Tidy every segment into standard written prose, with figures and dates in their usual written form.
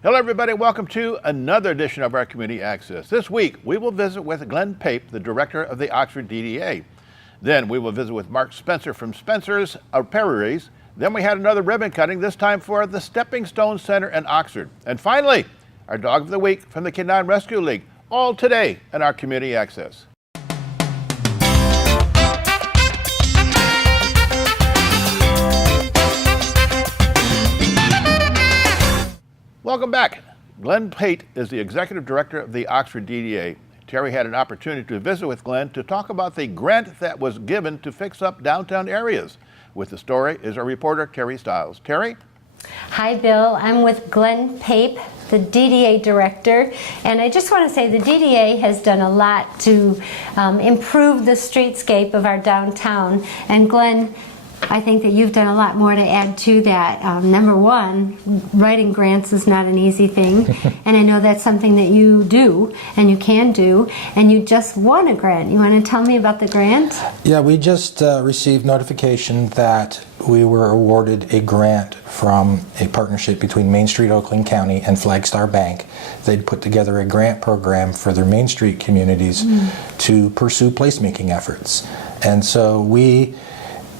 Hello everybody, welcome to another edition of our Community Access. This week we will visit with Glenn Pape, the director of the Oxford DDA. Then we will visit with Mark Spencer from Spencer's Prairies. Then we had another ribbon cutting, this time for the Stepping Stone Center in Oxford. And finally, our Dog of the Week from the Canine Rescue League, all today in our Community Access. Welcome back. Glenn Pape is the executive director of the Oxford DDA. Terry had an opportunity to visit with Glenn to talk about the grant that was given to fix up downtown areas. With the story is our reporter, Terry Stiles. Terry? Hi, Bill. I'm with Glenn Pape, the DDA director, and I just want to say the DDA has done a lot to improve the streetscape of our downtown. And Glenn, I think that you've done a lot more to add to that. Number one, writing grants is not an easy thing, and I know that's something that you do and you can do, and you just won a grant. You want to tell me about the grant? Yeah, we just received notification that we were awarded a grant from a partnership between Main Street Oakland County and Flagstar Bank. They'd put together a grant program for their Main Street communities to pursue placemaking efforts. And so we,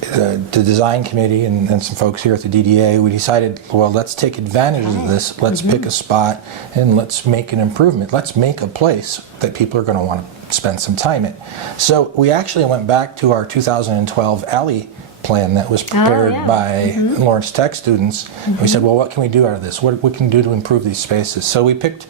the design committee and some folks here at the DDA, we decided, well, let's take advantage of this. Let's pick a spot and let's make an improvement. Let's make a place that people are going to want to spend some time in. So we actually went back to our 2012 alley plan that was prepared by Lawrence Tech students. And we said, well, what can we do out of this? What can we do to improve these spaces? So we picked,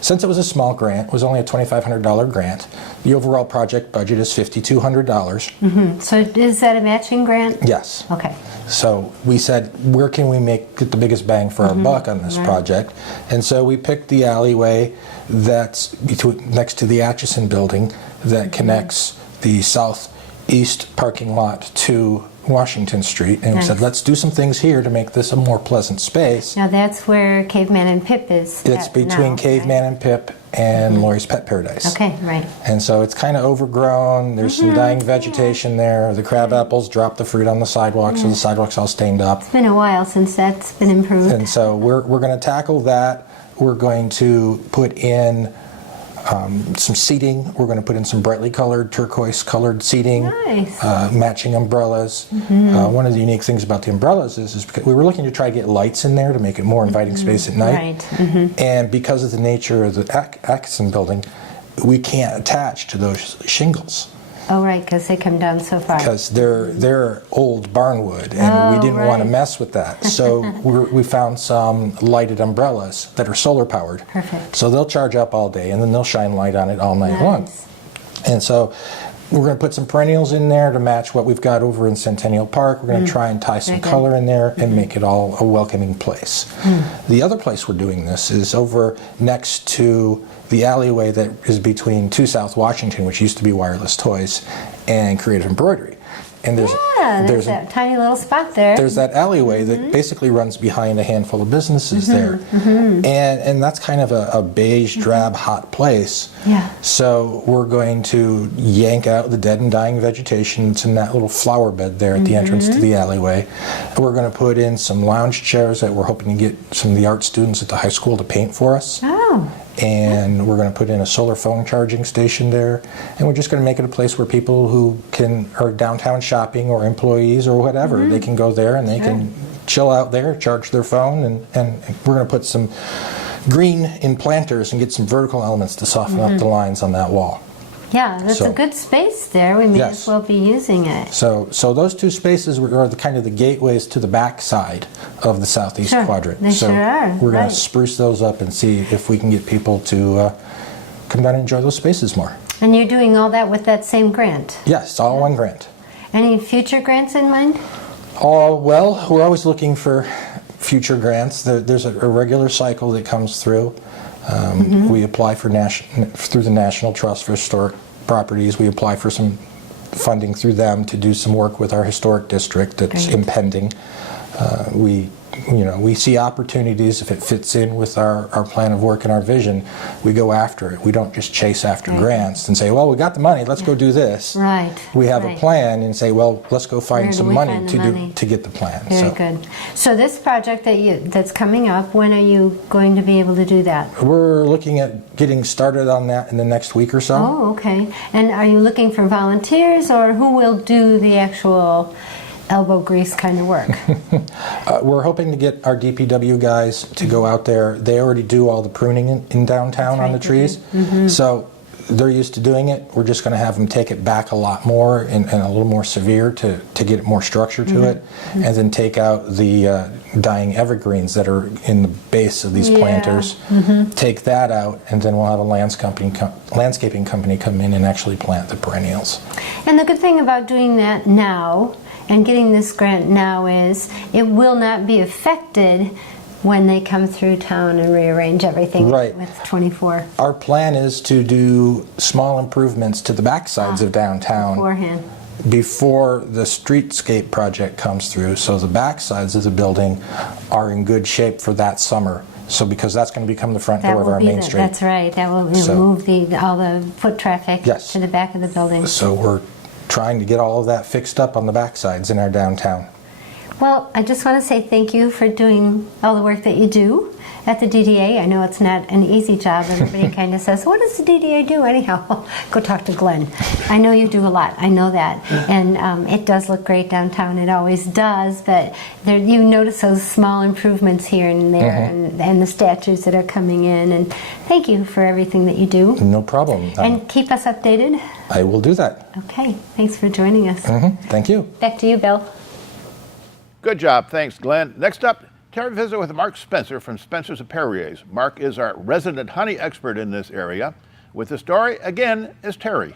since it was a small grant, it was only a $2,500 grant, the overall project budget is $5,200. So is that a matching grant? Yes. Okay. So we said, where can we get the biggest bang for our buck on this project? And so we picked the alleyway that's next to the Atchison building that connects the southeast parking lot to Washington Street, and we said, let's do some things here to make this a more pleasant space. Now that's where Caveman and Pip is. It's between Caveman and Pip and Lori's Pet Paradise. Okay, right. And so it's kind of overgrown. There's some dying vegetation there. The crab apples drop the fruit on the sidewalk, so the sidewalk's all stained up. It's been a while since that's been improved. And so we're going to tackle that. We're going to put in some seating. We're going to put in some brightly colored, turquoise colored seating, matching umbrellas. One of the unique things about the umbrellas is because we were looking to try to get lights in there to make it more inviting space at night. And because of the nature of the Atchison building, we can't attach to those shingles. Oh, right, because they come down so far. Because they're old barnwood, and we didn't want to mess with that. So we found some lighted umbrellas that are solar powered. Perfect. So they'll charge up all day, and then they'll shine light on it all night long. And so we're going to put some perennials in there to match what we've got over in Centennial Park. We're going to try and tie some color in there and make it all a welcoming place. The other place we're doing this is over next to the alleyway that is between 2 South Washington, which used to be Wireless Toys, and Creative Embroidery. And there's that tiny little spot there. There's that alleyway that basically runs behind a handful of businesses there. And that's kind of a beige, drab, hot place. So we're going to yank out the dead and dying vegetation. It's in that little flower bed there at the entrance to the alleyway. We're going to put in some lounge chairs that we're hoping to get some of the art students at the high school to paint for us. And we're going to put in a solar phone charging station there, and we're just going to make it a place where people who are downtown shopping or employees or whatever, they can go there and they can chill out there, charge their phone, and we're going to put some green in planters and get some vertical elements to soften up the lines on that wall. Yeah, that's a good space there. We may as well be using it. So those two spaces are the kind of the gateways to the back side of the southeast quadrant. They sure are. We're going to spruce those up and see if we can get people to come down and enjoy those spaces more. And you're doing all that with that same grant? Yes, all one grant. Any future grants in mind? Well, we're always looking for future grants. There's a regular cycle that comes through. We apply for through the National Trust for Historic Properties. We apply for some funding through them to do some work with our historic district that's impending. We we see opportunities. If it fits in with our plan of work and our vision, we go after it. We don't just chase after grants and say, well, we got the money, let's go do this. Right. We have a right. plan and say, well, let's go Where find do some we money find the to money? to get the plan. Very good. So this project that's coming up, when are you going to be able to do that? We're looking at getting started on that in the next week or so. Oh, okay. And are you looking for volunteers, or who will do the actual elbow grease kind of work? We're hoping to get our DPW guys to go out there. They already do all the pruning in downtown on the trees. So they're used to doing it. We're just going to have them take it back a lot more and a little more severe to get more structure to it. And then take out the dying evergreens that are in the base of these planters. Take that out, and then we'll have a landscaping company come in and actually plant the perennials. And the good thing about doing that now and getting this grant now is it will not be affected when they come through town and rearrange everything Right. with 24 Our plan is to do small improvements to the backsides of downtown beforehand. before the streetscape project comes through, so the backsides of the building are in good shape for that summer. So because that's going to become the front door of our main street. That's right. That will So- move all the foot traffic Yes. to the back of the building. So we're trying to get all of that fixed up on the backsides in our downtown. Well, I just want to say thank you for doing all the work that you do at the DDA. I know it's not an easy job. Everybody kind of says, what does the DDA do anyhow? Go talk to Glenn. I know you do a lot. I know that. And it does look great downtown. It always does. But you notice those small improvements here and there and the statues that are coming in. And thank you for everything that you do. No problem. And keep us updated. I will do that. Okay. Thanks for joining us. Thank you. Back to you, Bill. Good job. Thanks, Glenn. Next up, Terry visit with Mark Spencer from Spencer's Perriers. Mark is our resident honey expert in this area. With the story, again, is Terry.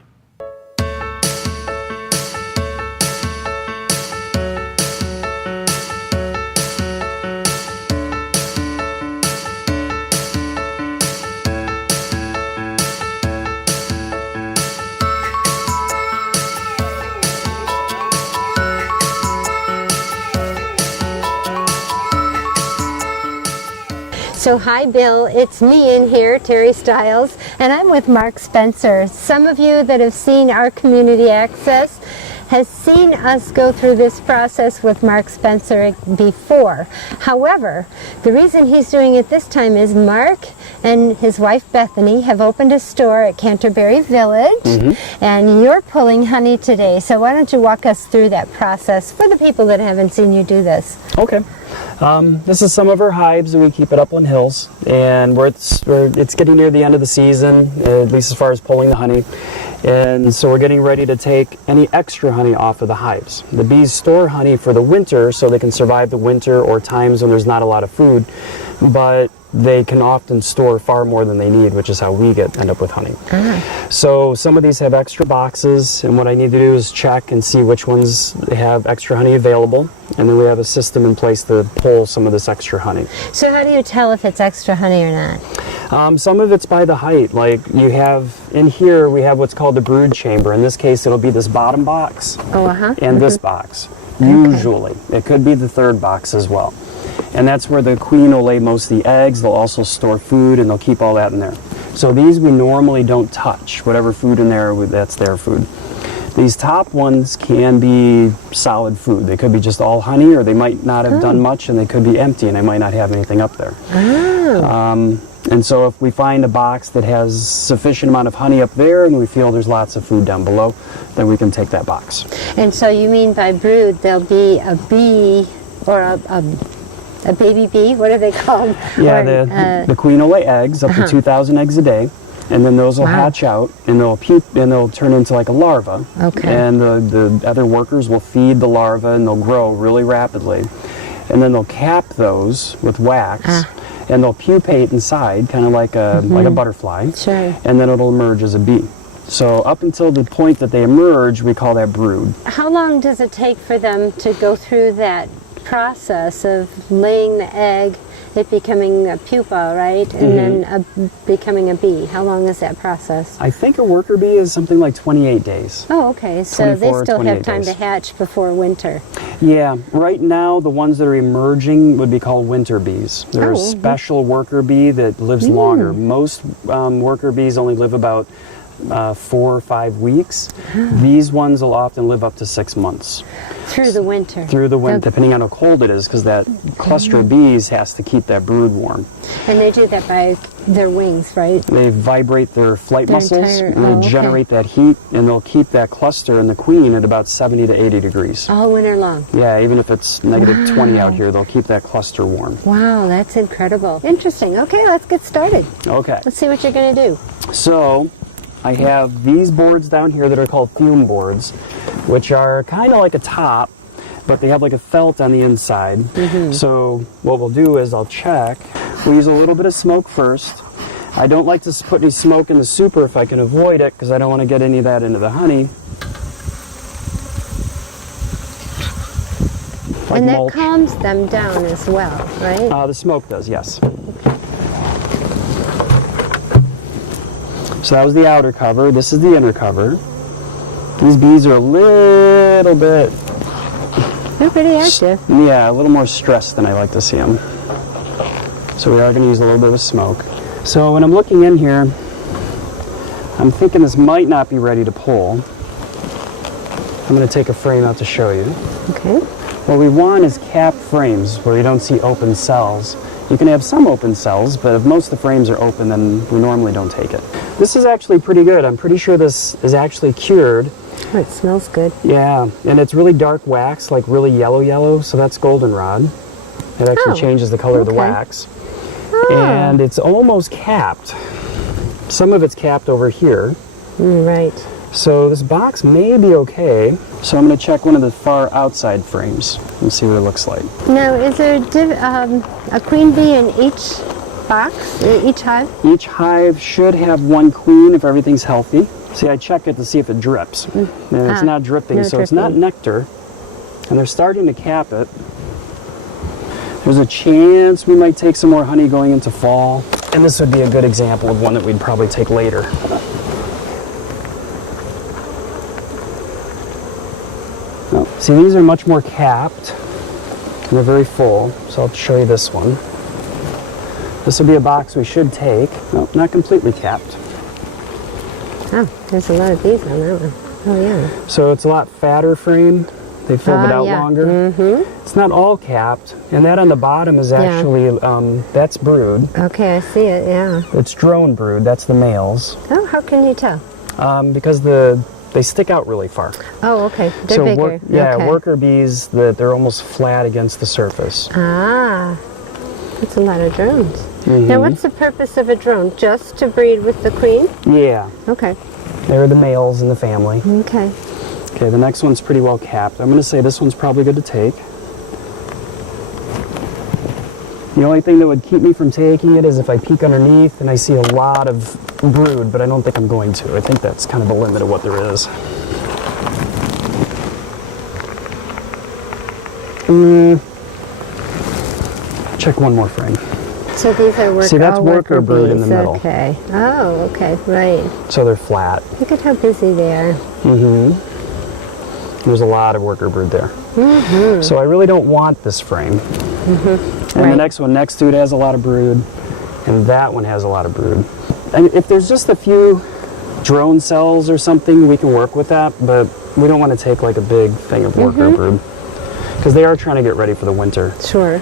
So hi Bill, it's me in here, Terry Stiles, and I'm with Mark Spencer. Some of you that have seen our community access has seen us go through this process with Mark Spencer before. However, the reason he's doing it this time is Mark and his wife Bethany have opened a store at Canterbury Village, and you're pulling honey today. So why don't you walk us through that process for the people that haven't seen you do this? Okay. This is some of our hives that we keep at Upland Hills, and it's getting near the end of the season, at least as far as pulling the honey. And so we're getting ready to take any extra honey off of the hives. The bees store honey for the winter so they can survive the winter or times when there's not a lot of food, but they can often store far more than they need, which is how we end up with honey. So some of these have extra boxes, and what I need to do is check and see which ones have extra honey available, and then we have a system in place to pull some of this extra honey. So how do you tell if it's extra honey or not? Some of it's by the height. Like you have in here, we have what's called the brood chamber. In this case, it'll be this bottom box and this box. Usually, it could be the third box as well. And that's where the queen will lay most of the eggs. They'll also store food, and they'll keep all that in there. So these we normally don't touch. Whatever food in there, that's their food. These top ones can be solid food. They could be just all honey, or they might not have done much, and they could be empty, and I might not have anything up there. And so if we find a box that has sufficient amount of honey up there, and we feel there's lots of food down below, then we can take that box. And so you mean by brood, there'll be a bee or a baby bee? What are they called? Yeah, the queen will lay eggs, up to 2,000 eggs a day, and then those will hatch out, and they'll pupe, and they'll turn into like a larva. Okay. And the other workers will feed the larva, and they'll grow really rapidly. And then they'll cap those with wax, and they'll pupate inside, kind of like a butterfly. Sure. And then it'll emerge as a bee. So up until the point that they emerge, we call that brood. How long does it take for them to go through that process of laying the egg it becoming a pupa, right? And then becoming a bee. How long is that process? I think a worker bee is something like 28 days. Oh, okay. So they 24, still have 28 time days. to hatch before winter. Yeah, right now the ones that are emerging would be called winter bees. They're a special worker bee that lives longer. Most worker bees only live about 4 or 5 weeks. These ones will often live up to 6 months. Through the winter. Through the winter, depending on how cold it is, because that cluster of bees has to keep that brood warm. And they do that by their wings, right? They vibrate their flight Their muscles, entire- and they oh, okay. generate that heat, and they'll keep that cluster and the queen at about 70 to 80 degrees. All winter long. Yeah, even if it's negative 20 out here, they'll keep that cluster warm. Wow, that's incredible. Interesting. Okay, let's get started. Okay, Let's see what you're going to do. so I have these boards down here that are called fume boards, which are kind of like a top, but they have like a felt on the inside. So what we'll do is I'll check. We'll use a little bit of smoke first. I don't like to put any smoke in the super if I can avoid it, because I don't want to get any of that into the honey. Like And that mulch. calms them down as well, right? The smoke does, yes. So that was the outer cover. This is the inner cover. These bees are a little bit, They're pretty active. yeah, a little more stressed than I like to see them. So we are going to use a little bit of smoke. So when I'm looking in here, I'm thinking this might not be ready to pull. I'm going to take a frame out to show you. Okay. What we want is capped frames where you don't see open cells. You can have some open cells, but if most of the frames are open, then we normally don't take it. This is actually pretty good. I'm pretty sure this is actually cured. Oh, it smells good. Yeah, and it's really dark wax, like really yellow, so that's goldenrod. It actually Oh, changes the color of the okay. wax. And it's almost capped. Some of it's capped over here. Right. So this box may be okay. So I'm going to check one of the far outside frames and see what it looks like. Now, is there a queen bee in each box, each hive? Each hive should have one queen if everything's healthy. See, I check it to see if it drips. And it's not dripping, no so it's not dripping. nectar. And they're starting to cap it. There's a chance we might take some more honey going into fall. And this would be a good example of one that we'd probably take later. Oh, see, these are much more capped. And they're very full. So I'll show you this one. This would be a box we should take. No, not completely capped. Oh, there's a lot of bees on that one. Oh, yeah. So it's a lot fatter frame. They filled it out yeah. longer. It's not all capped. And that on the bottom is actually, that's brood. Okay, I see it, yeah. It's drone brood. That's the males. Oh, how can you tell? Because they stick out really far. Oh, okay. They're bigger. Okay. Worker bees, they're almost flat against the surface. Ah, that's a lot of drones. Now, what's the purpose of a drone? Just to breed with the queen? Yeah, Okay. they're the males in the family. Okay. Okay, the next one's pretty well capped. I'm going to say this one's probably good to take. The only thing that would keep me from taking it is if I peek underneath and I see a lot of brood, but I don't think I'm going to. I think that's kind of the limit of what there is. Check one more frame. So these are See, that's worker brood in the bees. middle. Okay. Oh, okay, right. So they're flat. Look at how busy they are. There's a lot of worker brood there. So I really don't want this frame. And the Right. next one next to it has a lot of brood, and that one has a lot of brood. And if there's just a few drone cells or something, we can work with that, but we don't want to take like a big thing of worker brood, because they are trying to get ready for the winter. Sure.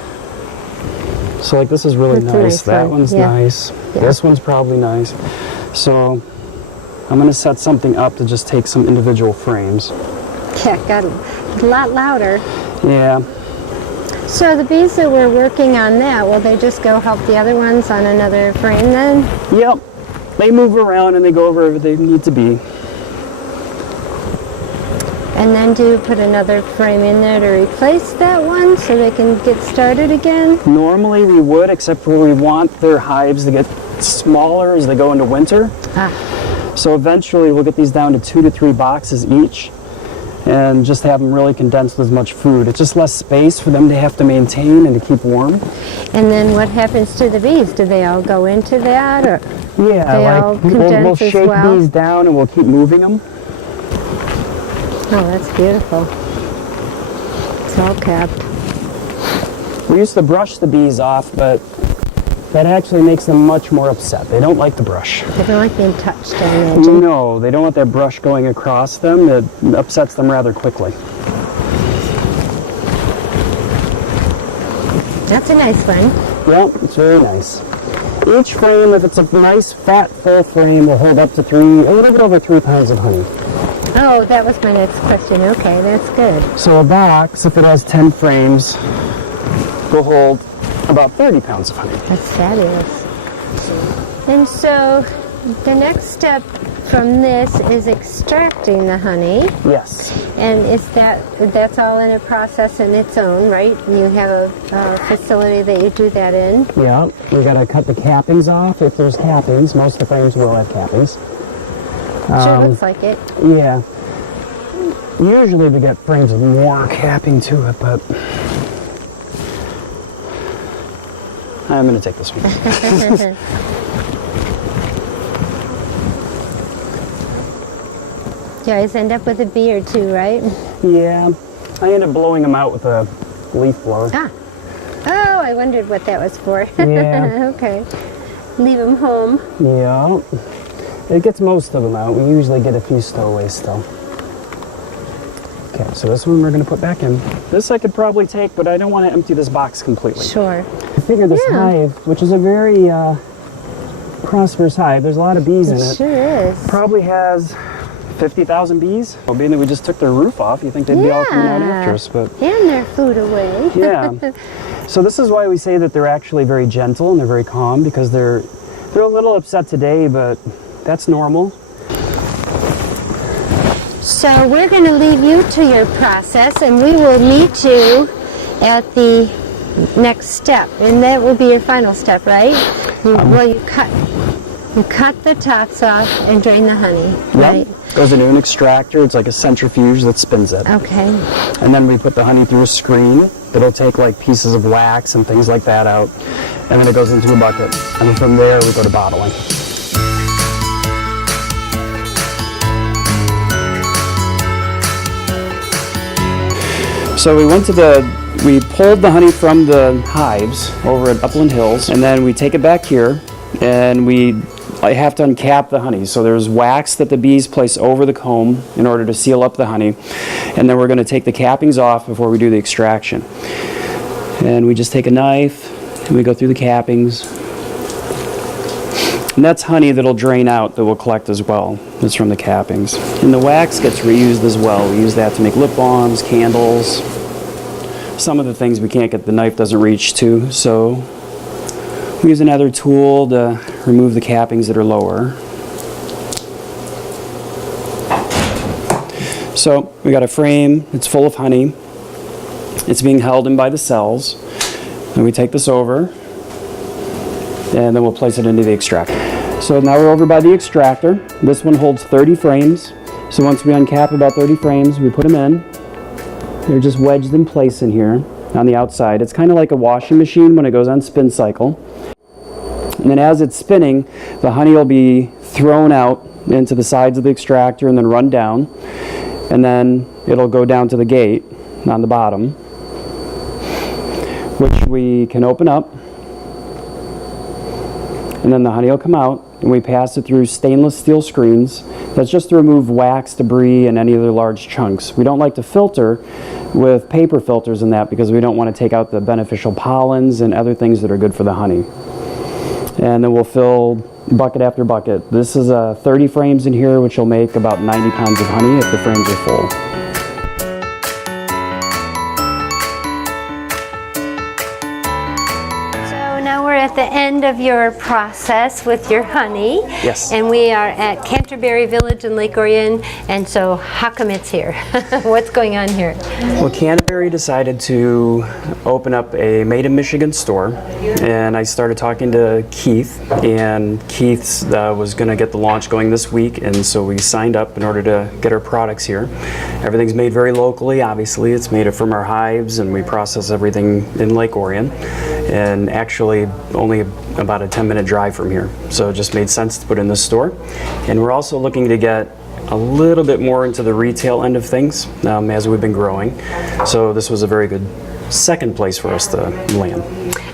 So like this is really That's a nice. nice That one. one's Yeah. nice. Yeah. This one's probably nice. So I'm going to set something up to just take some individual frames. Yeah, got a lot louder. Yeah. So the bees that were working on that, will they just go help the other ones on another frame then? Yep. They move around and they go wherever they need to be. And then do you put another frame in there to replace that one so they can get started again? Normally we would, except for we want their hives to get smaller as they go into winter. Ah, So eventually we'll get these down to 2 to 3 boxes each. and just have them really condensed with as much food. It's just less space for them to have to maintain and to keep warm. And then what happens to the bees? Do they all go into that, or Yeah, they all like we'll condense as shake well? these down and we'll keep moving them. Oh, that's beautiful. It's all capped. We used to brush the bees off, but that actually makes them much more upset. They don't like the brush. They don't like being touched, I imagine. No, they don't want that brush going across them. It upsets them rather quickly. That's a nice one. Yep, it's very nice. Each frame, if it's a nice fat full frame, will hold up to a little bit over 3 pounds of honey. Oh, that was my next question. Okay, that's good. So a box, if it has 10 frames, will hold about 30 pounds of honey. That's fabulous. And so the next step from this is extracting the honey. Yes. And that's all in a process in its own, right? You have a facility that you do that in. Yeah, we gotta cut the cappings off if there's cappings. Most of the frames will have cappings. Sure looks like it. Yeah. Usually we get frames with more capping to it, but I'm gonna take this one. You always end up with a bee or two, right? Yeah, I end up blowing them out with a leaf blower. Ah. Oh, I wondered what that was for. Yeah. Okay. Leave them home. Yeah, it gets most of them out. We usually get a few stowaways still. Okay, so this one we're gonna put back in. This I could probably take, but I don't want to empty this box completely. Sure. I figure this Yeah. hive, which is a very prosperous hive, there's a lot of bees in It it. sure is. Probably has 50,000 bees. Well, being that we just took their roof off, you think they'd be all coming out after us, but And their food away. yeah. So this is why we say that they're actually very gentle and they're very calm, because they're a little upset today, but that's normal. So we're going to leave you to your process, and we will meet you at the next step, and that will be your final step, right? You cut the tops off and drain the honey, right? Goes into an extractor. It's like a centrifuge that spins it. Okay. And then we put the honey through a screen that'll take like pieces of wax and things like that out. And then it goes into a bucket. And then from there we go to bottling. So we pulled the honey from the hives over at Upland Hills, and then we take it back here, and I have to uncap the honey. So there's wax that the bees place over the comb in order to seal up the honey, and then we're going to take the cappings off before we do the extraction. And we just take a knife, and we go through the cappings. And that's honey that'll drain out that we'll collect as well. That's from the cappings. And the wax gets reused as well. We use that to make lip balms, candles. Some of the things we can't get, the knife doesn't reach to, so we use another tool to remove the cappings that are lower. So we got a frame, it's full of honey. It's being held in by the cells. And we take this over, and then we'll place it into the extractor. So now we're over by the extractor. This one holds 30 frames. So once we uncap about 30 frames, we put them in. They're just wedged in place in here on the outside. It's kind of like a washing machine when it goes on spin cycle. And then as it's spinning, the honey will be thrown out into the sides of the extractor and then run down. And then it'll go down to the gate on the bottom, which we can open up. And then the honey will come out, and we pass it through stainless steel screens. That's just to remove wax, debris, and any other large chunks. We don't like to filter with paper filters and that because we don't want to take out the beneficial pollens and other things that are good for the honey. And then we'll fill bucket after bucket. This is 30 frames in here, which will make about 90 pounds of honey if the frames are full. So now we're at the end end of your process with your honey. Yes. And we are at Canterbury Village in Lake Orion. And so how come it's here? What's going on here? Well, Canterbury decided to open up a Made in Michigan store, and I started talking to Keith, and Keith was going to get the launch going this week, and so we signed up in order to get our products here. Everything's made very locally, obviously. It's made from our hives, and we process everything in Lake Orion, and actually only about a 10-minute drive from here. So it just made sense to put in this store. And we're also looking to get a little bit more into the retail end of things as we've been growing. So this was a very good second place for us to land.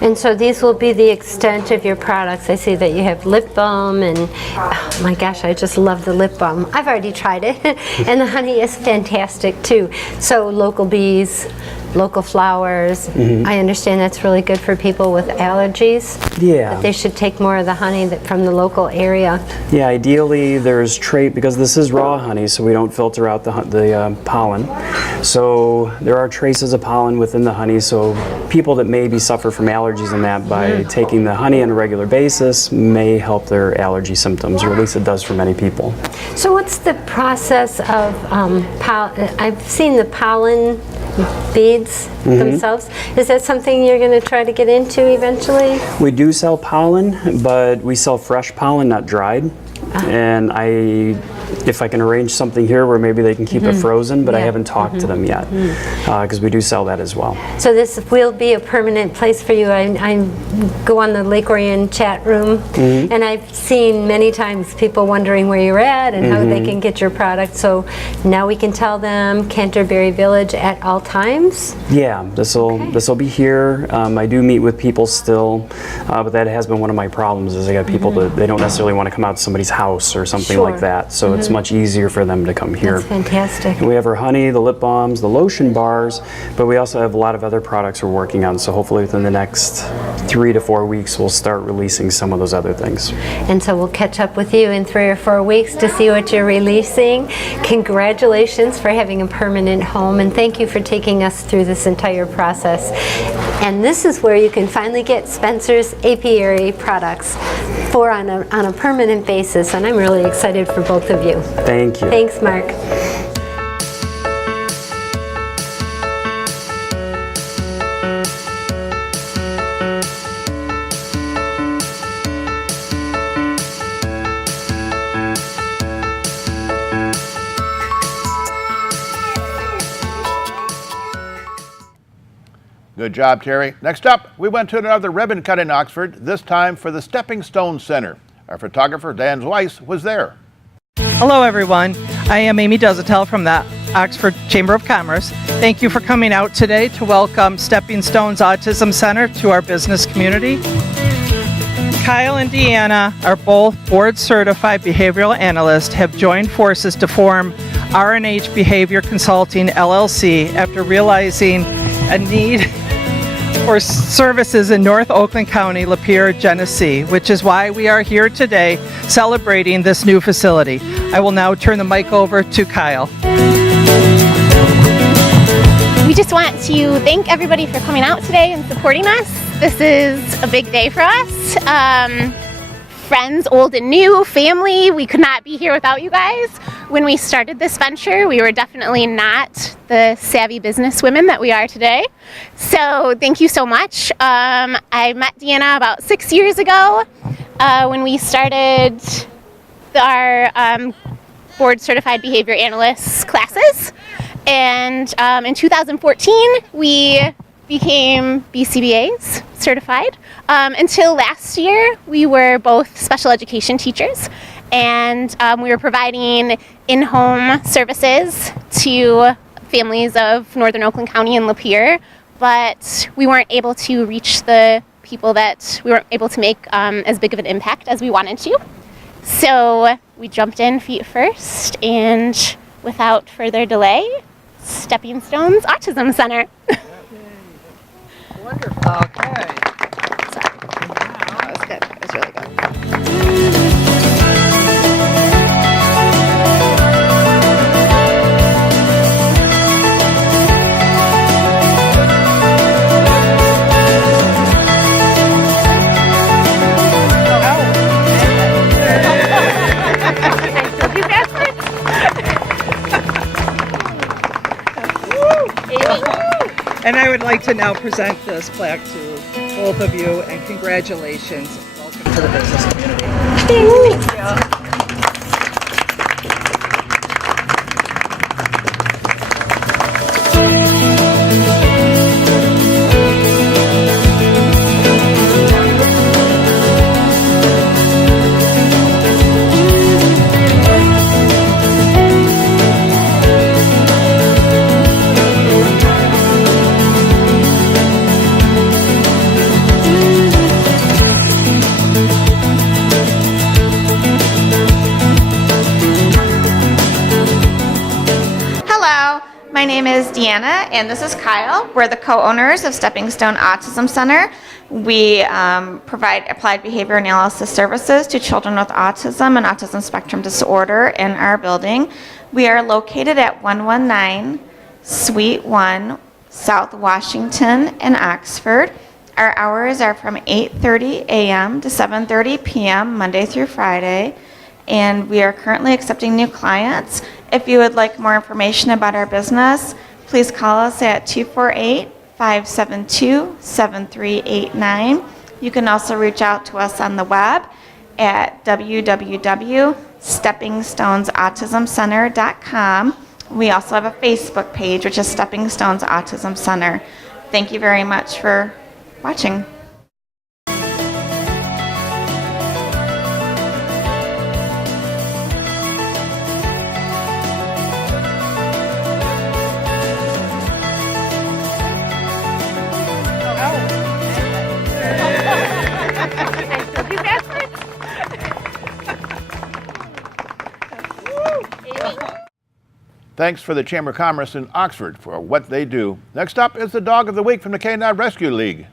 And so these will be the extent of your products. I see that you have lip balm, and oh my gosh, I just love the lip balm. I've already tried it, and the honey is fantastic too. So local bees, local flowers. I understand that's really good for people with allergies. Yeah. That they should take more of the honey from the local area. Yeah, ideally there's because this is raw honey, so we don't filter out the pollen. So there are traces of pollen within the honey, so people that maybe suffer from allergies and that by taking the honey on a regular basis may help their allergy symptoms, or at least it does for many people. So what's the process of I've seen the pollen beads themselves. Is that something you're going to try to get into eventually? We do sell pollen, but we sell fresh pollen, not dried. And if I can arrange something here where maybe they can keep it frozen, but I haven't talked to them yet, because we do sell that as well. So this will be a permanent place for you. I go on the Lake Orion chat room, and I've seen many times people wondering where you're at and how they can get your product. So now we can tell them Canterbury Village at all times. Yeah, this will be here. I do meet with people still, but that has been one of my problems. Is I got people that they don't necessarily want to come out to somebody's house or something like that. So it's much easier for them to come here. That's fantastic. And we have our honey, the lip balms, the lotion bars, but we also have a lot of other products we're working on. So hopefully within the next 3 to 4 weeks, we'll start releasing some of those other things. And so we'll catch up with you in 3 or 4 weeks to see what you're releasing. Congratulations for having a permanent home, and thank you for taking us through this entire process. And this is where you can finally get Spencer's apiary products on a permanent basis, and I'm really excited for both of you. Thank you. Thanks, Mark. Good job, Terry. Next up, we went to another ribbon cut in Oxford, this time for the Stepping Stone Center. Our photographer, Dan Weiss, was there. Hello, everyone. I am Amy Dozatel from the Oxford Chamber of Commerce. Thank you for coming out today to welcome Stepping Stones Autism Center to our business community. Kyle and Deanna are both board-certified behavioral analysts, have joined forces to form R&H Behavior Consulting, LLC, after realizing a need for services in North Oakland County, Lapeer, Genesee, which is why we are here today celebrating this new facility. I will now turn the mic over to Kyle. We just want to thank everybody for coming out today and supporting us. This is a big day for us. Friends, old and new, family, we could not be here without you guys. When we started this venture, we were definitely not the savvy businesswomen that we are today. So thank you so much. I met Deanna about 6 years ago when we started our board certified behavior analysts classes. And in 2014, we became BCBAs certified. Until last year, we were both special education teachers, and we were providing in-home services to families of Northern Oakland County and Lapeer, but we weren't able to reach the people that we weren't able to make as big of an impact as we wanted to. So we jumped in feet first, and without further delay, Stepping Stones Autism Center. Wonderful. Okay. That was good. That was really good. like to now present this plaque to both of you, and congratulations. Welcome to the business community. Hello, my name is Deanna and this is Kyle. We're the co-owners of Stepping Stone Autism Center. We provide applied behavior analysis services to children with autism and autism spectrum disorder in our building. We are located at 119 Suite 1, South Washington in Oxford. Our hours are from 8:30 a.m. to 7:30 p.m. Monday through Friday, and we are currently accepting new clients. If you would like more information about our business, please call us at 248-572-7389. You can also reach out to us on the web at www.steppingstonesautismcenter.com. We also have a Facebook page, which is Stepping Stones Autism Center. Thank you very much for watching. Thanks for the Chamber of Commerce in Oxford for what they do. Next up is the Dog of the Week from the Canine Rescue League.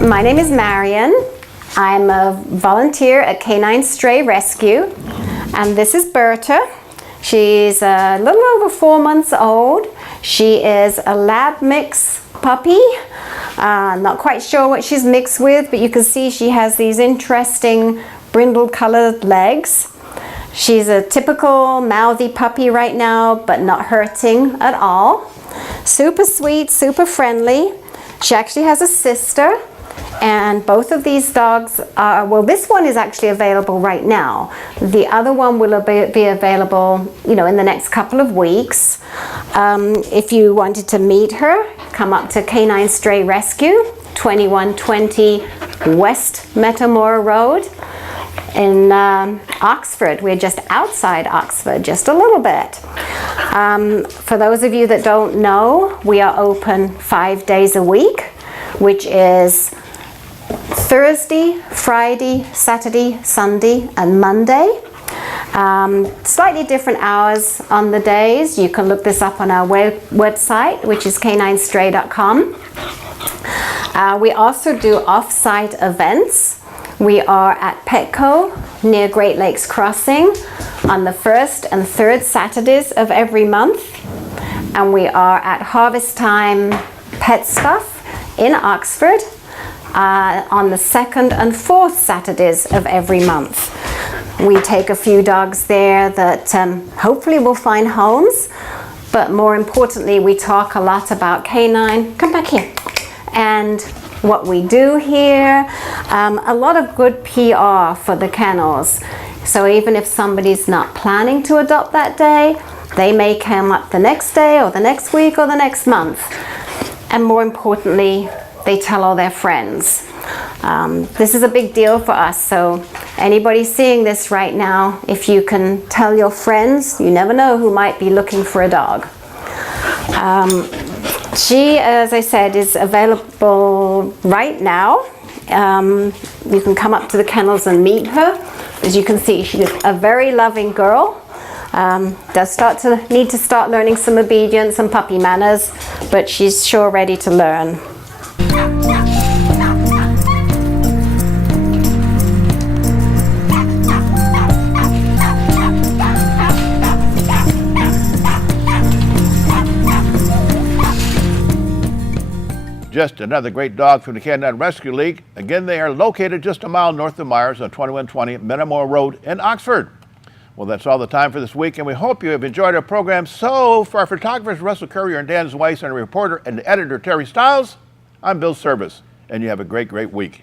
My name is Marion. I'm a volunteer at Canine Stray Rescue, and this is Berta. She's a little over 4 months old. She is a lab mix puppy. Not quite sure what she's mixed with, but you can see she has these interesting brindle colored legs. She's a typical mouthy puppy right now, but not hurting at all. Super sweet, super friendly. She actually has a sister, and both of these dogs are, well, this one is actually available right now. The other one will be available, in the next couple of weeks. If you wanted to meet her, come up to Canine Stray Rescue, 2120 West Metamora Road in Oxford. We're just outside Oxford, just a little bit. For those of you that don't know, we are open 5 days a week, which is Thursday, Friday, Saturday, Sunday, and Monday. Slightly different hours on the days. You can look this up on our website, which is caninestray.com. We also do off-site events. We are at Petco near Great Lakes Crossing on the first and third Saturdays of every month. And we are at Harvest Time Pet Stuff in Oxford on the second and fourth Saturdays of every month. We take a few dogs there that hopefully will find homes, but more importantly, we talk a lot about canine. Come back here. And what we do here, a lot of good PR for the kennels. So even if somebody's not planning to adopt that day, they may come up the next day or the next week or the next month. And more importantly, they tell all their friends. This is a big deal for us, so anybody seeing this right now, if you can tell your friends, you never know who might be looking for a dog. She, as I said, is available right now. You can come up to the kennels and meet her. As you can see, she's a very loving girl. Does need to start learning some obedience and puppy manners, but she's sure ready to learn. Just another great dog from the Canine Rescue League. Again, they are located just a mile north of Myers on 2120 Metamore Road in Oxford. Well, that's all the time for this week, and we hope you have enjoyed our program. So, for our photographers Russell Currier and Dan Weiss, and our reporter and editor Terry Stiles, I'm Bill Service, and you have a great, great week.